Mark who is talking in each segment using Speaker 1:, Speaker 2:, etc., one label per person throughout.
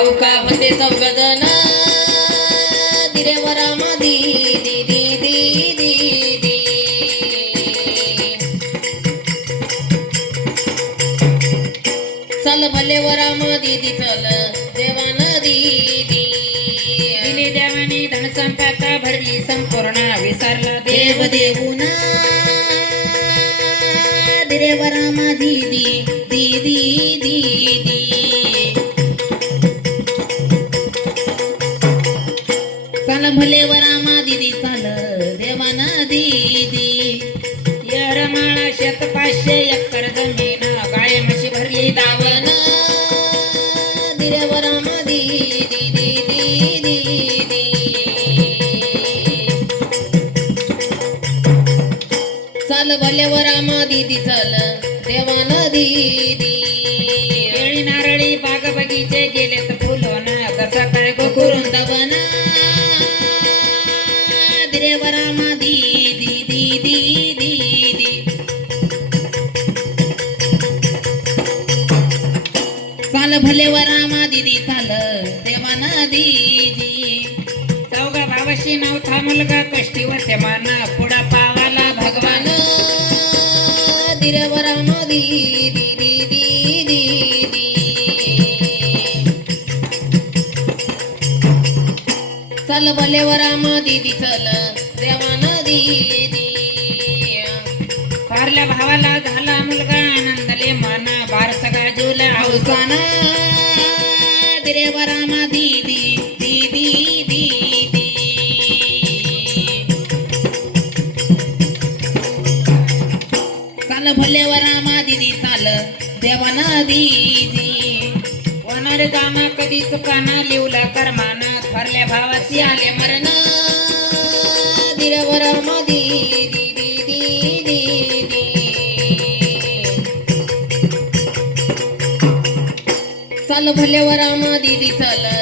Speaker 1: भाऊ का म्हणते चौघजण दिरेवर दी दी दी दी दी. दी चल भले वराम दीदी चल देवान दीदी
Speaker 2: दिली देवाने धनसंपदा भरली संपूर्ण विसरला देव
Speaker 1: देव देऊना दिरेवर दीदी दीदी दीदी चल भले वरामा दिदी चल देवाना दिदी.
Speaker 2: यरमाळा शेत पाचशे एकर जमीन गाय म्हशी भरली
Speaker 1: दावन. दिरेवर दीदी दीदी दीदी चल भले वरामा दिदी चल देवान दीदी.
Speaker 2: भगवान
Speaker 1: दिरेवराम दीदी दीदी चल भले वराम दीदी चल देवान दीदी
Speaker 2: फारल्या भावाला झाला कधी चुकाना लिवला कर्माना थरल्या भावाची आले
Speaker 1: मरण. दिरवर दीदी दीदी दीदी चल भले वराम दीदी चल.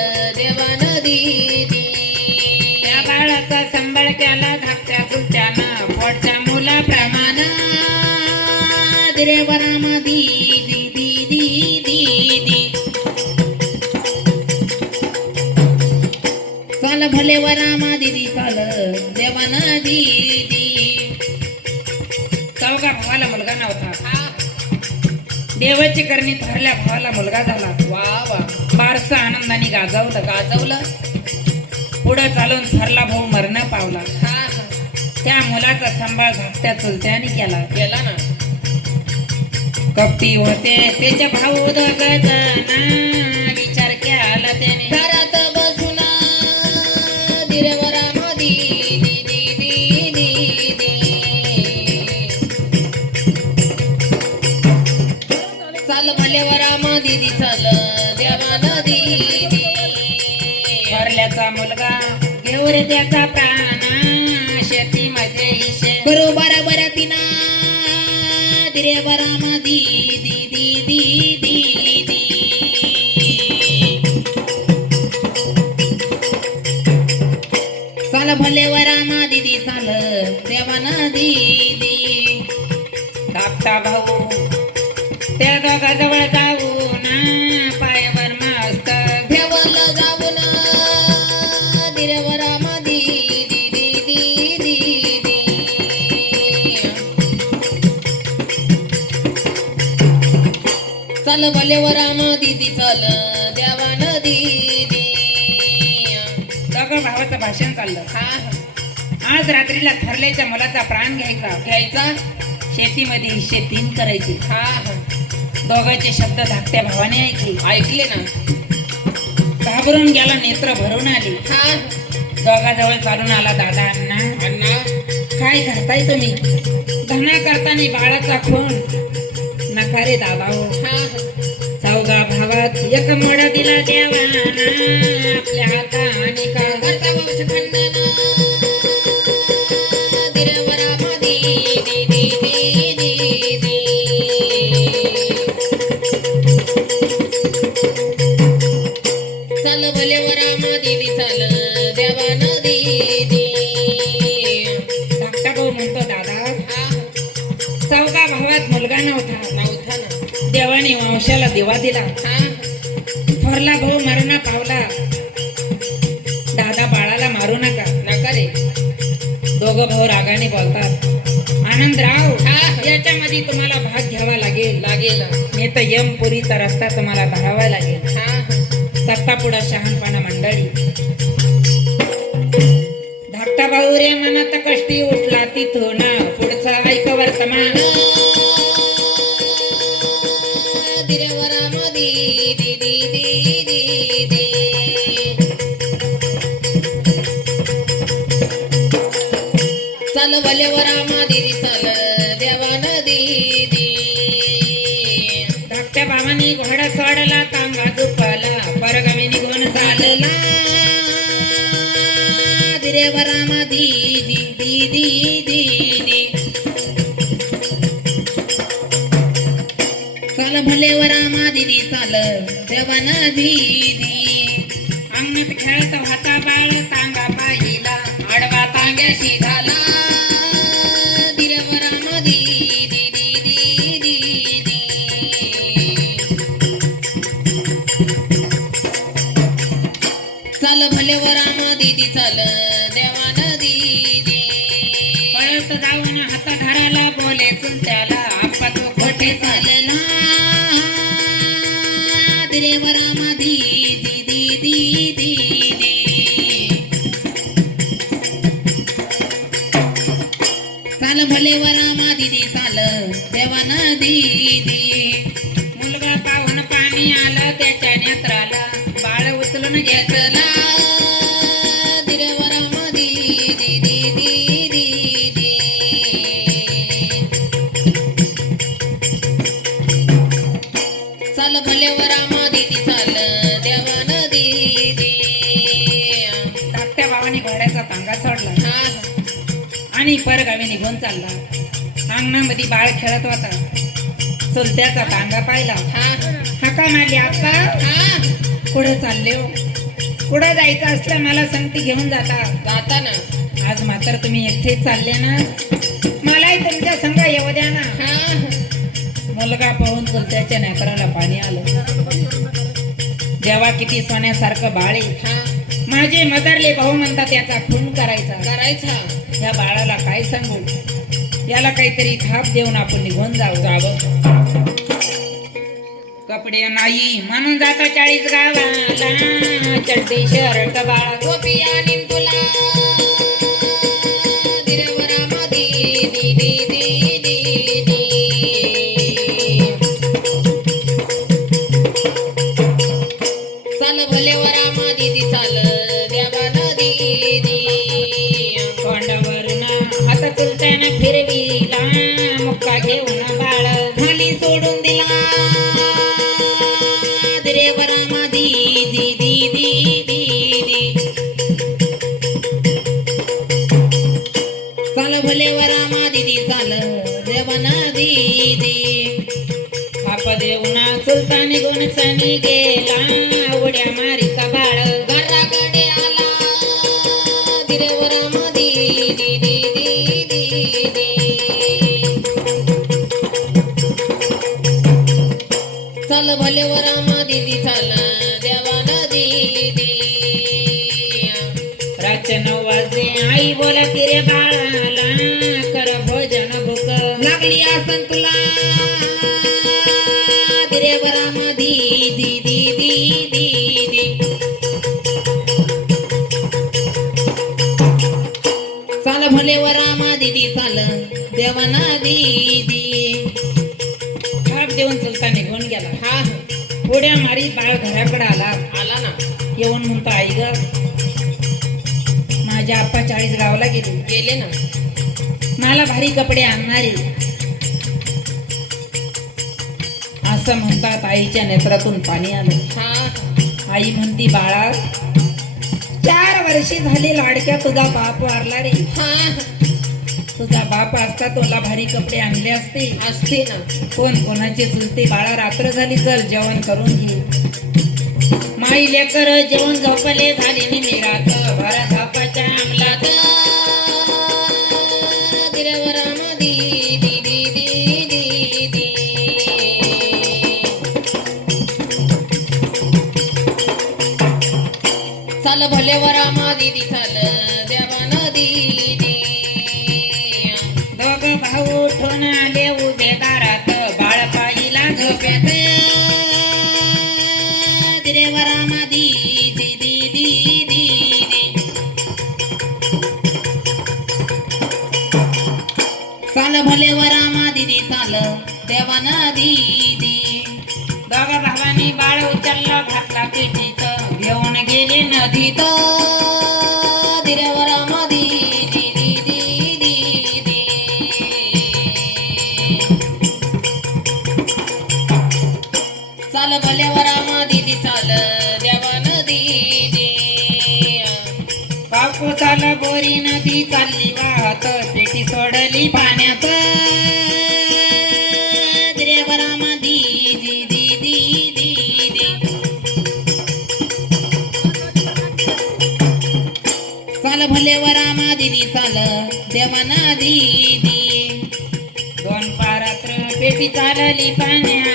Speaker 1: चाल भले वराम दीदी चाल देवान दीदी.
Speaker 2: चौघा भावाला मुलगा नव्हता. देवाची करणी थरल्या भावाला मुलगा झाला.
Speaker 1: वा वा.
Speaker 2: बारसं आनंदाने गाजवलं.
Speaker 1: गाजवलं.
Speaker 2: पुढं चालून थरला भाऊ मरण पावला. त्या मुलाचा सांभाळ धाकट्या चुलत्याने केला.
Speaker 1: केला ना.
Speaker 2: कपटी होते त्याचे भाऊ दोघ जण विचार केला त्याने. घेऊ रे त्याचा प्राण
Speaker 1: चल भले वराम दीदी चल देवान दीदी.
Speaker 2: दोघं भावाचं भाषण चाललं.
Speaker 1: हा. हा.
Speaker 2: आज रात्रीला थरल्याच्या मुलाचा प्राण घ्यायचा.
Speaker 1: घ्यायचा?
Speaker 2: शेतीमध्ये हिस्से तीन करायचे.
Speaker 1: हा हा.
Speaker 2: दोघांचे शब्द धाकट्या भावाने ऐकले.
Speaker 1: ऐकले ना.
Speaker 2: घाबरून गेला नेत्र भरून आली.
Speaker 1: हा.
Speaker 2: दोघाजवळ चालून आला दादा अण्णा.
Speaker 1: अण्णा?
Speaker 2: काय करताय तुम्ही? धना करताना बाळाचा खून. नका रे दादा हो.
Speaker 1: हा
Speaker 2: भावात एक मोड दिला देवाना आपल्या हाताने का
Speaker 1: करता वंश खंडन. दिरेवराम चल भले वरा दीदी चाल देवा दीदी दे.
Speaker 2: देवाने वंशाला दिवा दिला.
Speaker 1: हा.
Speaker 2: थोरला भाऊ मरणा पावला. दादा बाळाला मारू नका.
Speaker 1: नका रे.
Speaker 2: दोघं भाऊ रागाने बोलतात. आनंदराव
Speaker 1: हा.
Speaker 2: याच्यामध्ये तुम्हाला भाग घ्यावा लागेल.
Speaker 1: लागेल.
Speaker 2: नाही तर यमपुरीचा रस्ता तुम्हाला धरावा लागेल.
Speaker 1: हा.
Speaker 2: सत्तापुडा शहाणपणा मंडळी. धाकटा भाऊ रे मनात कष्टी उठला तिथून. पुढचं ऐक वर्तमान
Speaker 1: दी दी देवान दीदी.
Speaker 2: अंगणात खेळत होता बाळ तांगा पाहिला.
Speaker 1: आडवा तांग्याशी झाला दिरेवरामा दीदी दीदी दीदी. चल भलेवरामा दीदी चल देवान दीदी.
Speaker 2: पळत जाऊन हात धराला बोले चुलत्याला आपा तो
Speaker 1: खोटे चालला? देवान दीदी.
Speaker 2: मुलगा पाहून पाणी आलं त्याच्या नेत्राला बाळ उचलून घेतला.
Speaker 1: चाल भलेवरामा दीदी चाल देवान दीदी.
Speaker 2: धाकट्या बाबांनी घोड्याचा तांगा सोडला. आणि परगावी निघून चालला. अंगणामध्ये बाळ खेळत होता. चुलत्याचा तांगा पाहिला.
Speaker 1: हा
Speaker 2: हाका मारली आता
Speaker 1: हा
Speaker 2: पुढे चालले हो. पुढे जायचं असलं मला संगती घेऊन जाता.
Speaker 1: जाताना.
Speaker 2: आज मात्र तुम्ही एकटेच चालले ना. मलाही तुमच्या संग येऊ द्या ना.
Speaker 1: हा.
Speaker 2: मुलगा पाहून चुलत्याच्या नेत्राला पाणी आलं. जेव्हा किती सोन्यासारखं बाळे
Speaker 1: हा.
Speaker 2: माझे मदरले भाऊ म्हणतात त्याचा खून करायचा.
Speaker 1: करायचा.
Speaker 2: या बाळाला काय सांगू? याला काहीतरी थाप देऊन आपण निघून जाऊ जावं. कपडे नाही म्हणून जाता चाळीस गावाला. चड्डी शर्ट बाळा
Speaker 1: गोपी आणि तुला दिरेवरामा दीदी दिरेवरामा चाल भलेवरामा दीदी चाल. देवाना दीदी
Speaker 2: थाप देऊन चुलता निघून गेला.
Speaker 1: हा.
Speaker 2: उड्या मारी बाळ घराकडे आला.
Speaker 1: आला ना.
Speaker 2: येऊन म्हणतो आई ग माझ्या आप्पा चाळीस गावाला गेले.
Speaker 1: गेले ना.
Speaker 2: मला भारी कपडे आणणारे. असं म्हणतात आईच्या नेत्रातून पाणी आलं.
Speaker 1: हा.
Speaker 2: आई म्हणती बाळा चार वर्षे झाली लाडक्या तुझा बाप वारला रे. तुझा बाप असता तुला भारी कपडे आणले असते.
Speaker 1: असते ना.
Speaker 2: कोण कोणाचे चुलते बाळा रात्र झाली चल जेवण करून घे. माई लेकर जेवण झोपले झाले निमिरात भरा धापाच्या
Speaker 1: भले वरामा दिदी चाल देवान दिदी.
Speaker 2: दोघ भावांनी बाळ उचललं घातला पेटीत. घेऊन गेले नदीत.
Speaker 1: तो दिरेवर भल्यावर दिदी चाल देवाना दिदी.
Speaker 2: दोन पारात्र पेटी चालली
Speaker 1: पाण्या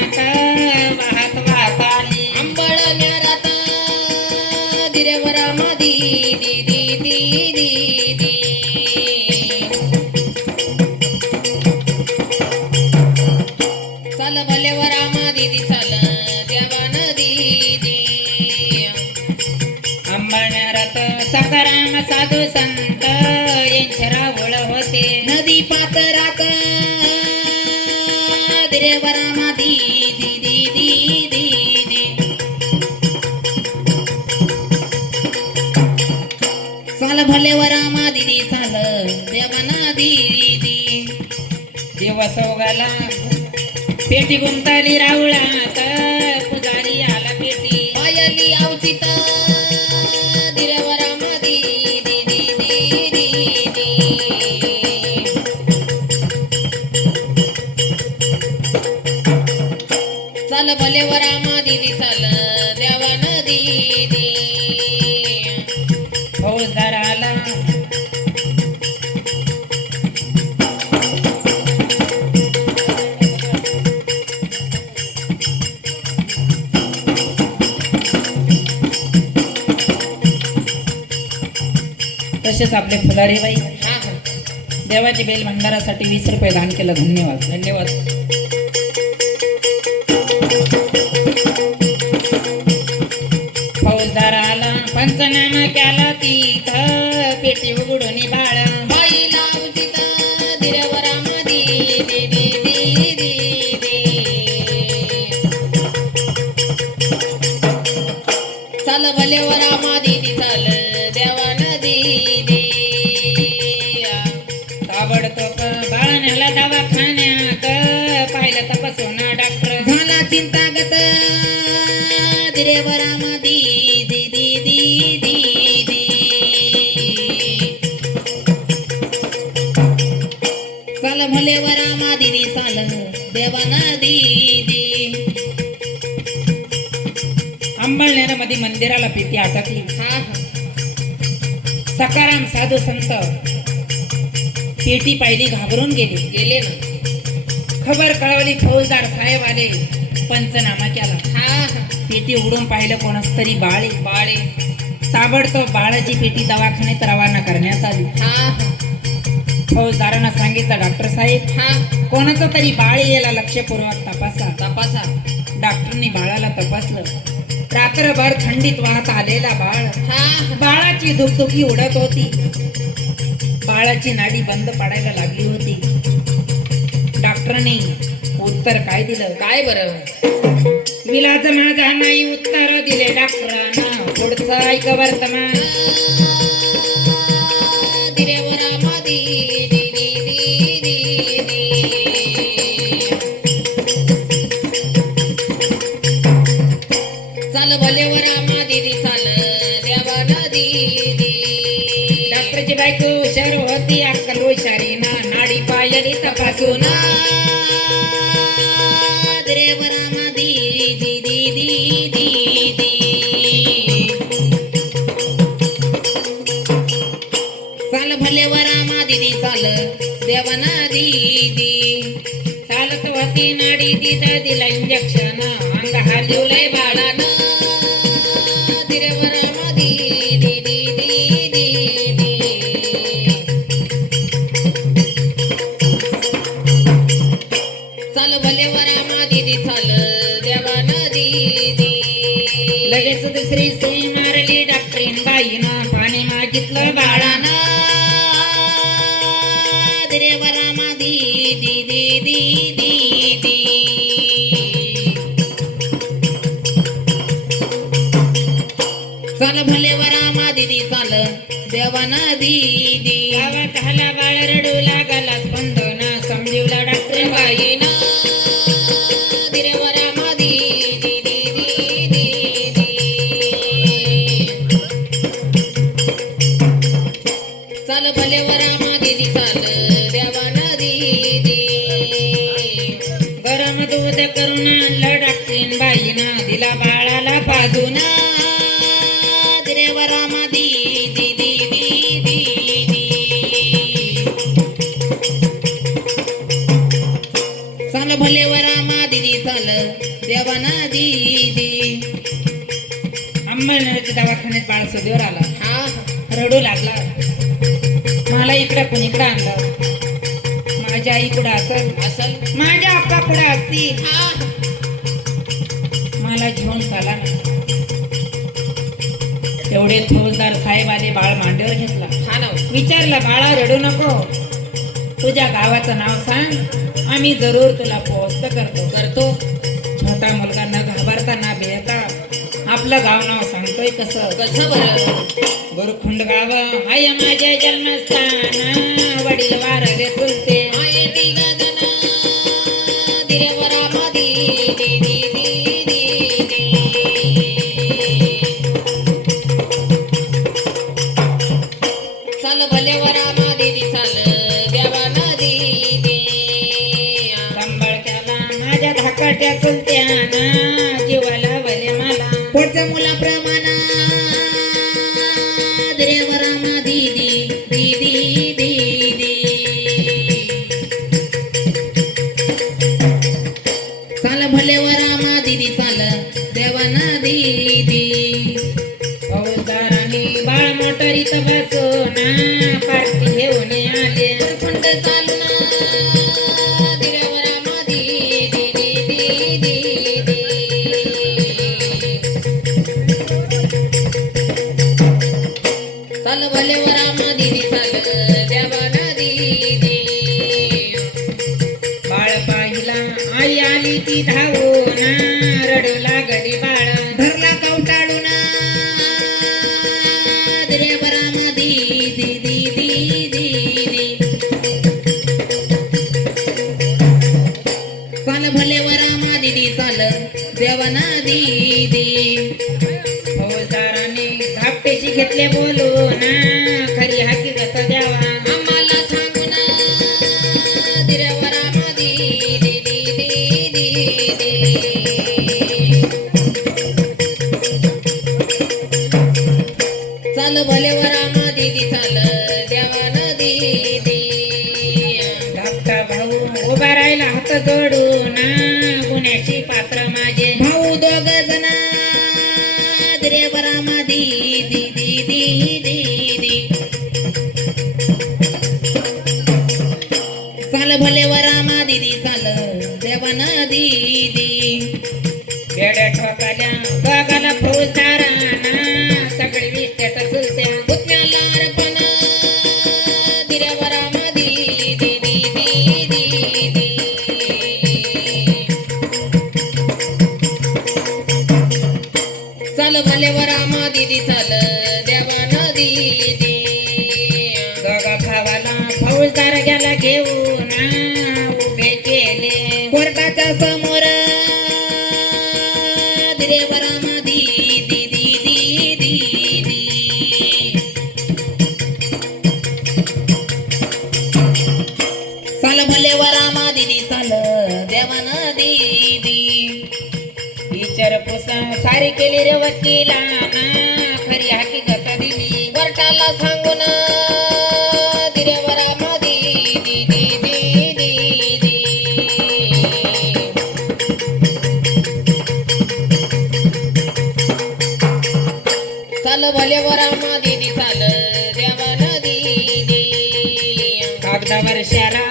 Speaker 1: दिरेवर मदी दिदी दिदी चाल भलेवर दिदी चाल देवान दिदी
Speaker 2: दिवस उगाला पेटी गुंताली रावळात तसेच आपले फुलारी बाई. देवाची बेल भंडारासाठी वीस रुपये दान केलं. धन्यवाद.
Speaker 1: धन्यवाद.
Speaker 2: फौजदार आला पंचनामा केला तीथ. पेटी उघडून बाळा
Speaker 1: हा हा
Speaker 2: सकाराम साधू संत. पेटी पाहिली घाबरून गेले.
Speaker 1: गेले ना.
Speaker 2: खबर कळवली फौजदार साहेब आले. पंचनामा केला.
Speaker 1: हा हा.
Speaker 2: पेटी उघडून पाहिलं कोणाच तरी बाळे.
Speaker 1: बाळे.
Speaker 2: ताबडतोब बाळाची पेटी दवाखान्यात रवाना करण्यात आली.
Speaker 1: हा हा.
Speaker 2: फौजदारांना सांगितलं डॉक्टर साहेब
Speaker 1: हा.
Speaker 2: कोणाचं तरी बाळ याला लक्षपूर्वक तपासा.
Speaker 1: तपासा.
Speaker 2: डॉक्टरनी बाळाला तपासलं. रात्रभर थंडीत वाहत आलेला बाळ. बाळाची धुकधुकी उडत होती. बाळाची नाडी बंद पडायला लागली होती. डॉक्टरने उत्तर काय दिलं?
Speaker 1: काय बरं?
Speaker 2: विलाज माझा नाही उत्तर दिले डॉक्टरांना. पुढचं ऐक वर्तमान.
Speaker 1: दिरेवर
Speaker 2: दिला इंजेक्शन अंग हालिवलंय बाळानं.
Speaker 1: भले वऱ्या दिदी चाल देवा नदी
Speaker 2: लगेच दुसरी सई मारली डॉक्टरीन बाईनं
Speaker 1: पाणी मागितलं
Speaker 2: बाळानं. दवाखान्यात बाळ सुदेवर आला.
Speaker 1: हा.
Speaker 2: रडू लागला. मला इकडं कुणीकडं आणलं. माझ्या आई कुठं असल?
Speaker 1: असल.
Speaker 2: माझ्या आप्पा कुठं असतील?
Speaker 1: हा.
Speaker 2: मला घेऊन चाला तेवढे फौजदार साहेब आले बाळ मांडीवर घेतला.
Speaker 1: हा ना.
Speaker 2: विचारला बाळा रडू नको. तुझ्या गावाचं नाव सांग. आम्ही जरूर तुला पोहोचत करतो.
Speaker 1: करतो.
Speaker 2: छोटा मुलगा न घाबरता ना भेता आपलं गाव नाव सांगतोय कसं
Speaker 1: कसं बरं?
Speaker 2: गुरुखुंड गाव हाय माझ्या जन्मस्थान वडील वारले चुलते
Speaker 1: चाल भले व रामा दीदी चाल
Speaker 2: सांभाळ त्याला माझ्या धाकट्या चुलत्याना. जीवाला वले मला.
Speaker 1: पुढच्या मुलाप्रमाण चाल भले वरामा दिदी चाल. चाल भले वरामा देवा चाल देवाना दीदी दोघा
Speaker 2: भावाला फौजदार गेला घेऊन सारी खरी हकीकत दिली.
Speaker 1: वरटाला सांगून दिरे वरामा दीदी दीदी दीदी चाल भले वरामा दीदी चाल देवाना दीदी
Speaker 2: कागदावर शारा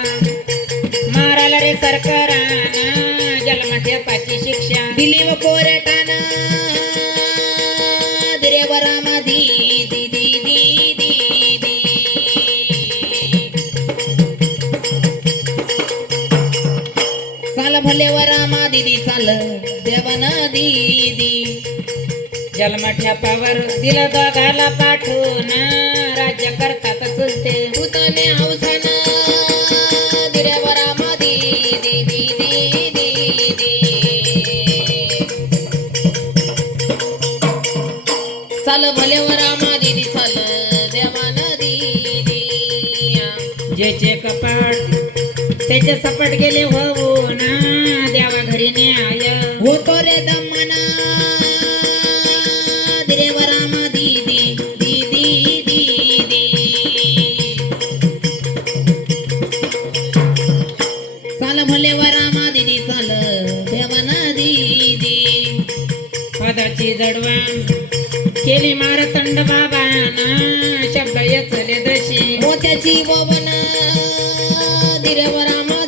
Speaker 2: माराला रे सरकारानं जन्मठेपाची शिक्षा
Speaker 1: दिली व कोर्टानं. दीदी चाल देवन दीदी
Speaker 2: जन्मठ्या पावर दिलं दोघाला पाठवून राज्य करतात चुलते
Speaker 1: उतने हौसन दीदी दीदी चाल भले वरामा दीदी चाल देवन दीदी
Speaker 2: ज्याचे कपाट त्याचे सपाट गेले होऊन देवा घरी न्याय.
Speaker 1: होतो रे दमना। दिरेवर रामा दीदी दीदी दीदी। चाल भले वरामा दीदी चाल देवना दीदी।
Speaker 2: पदाची जडवान केली मारतंड बाबाना. शब्द येचले दशी
Speaker 1: मोत्याची बोवन दिरेवर रामा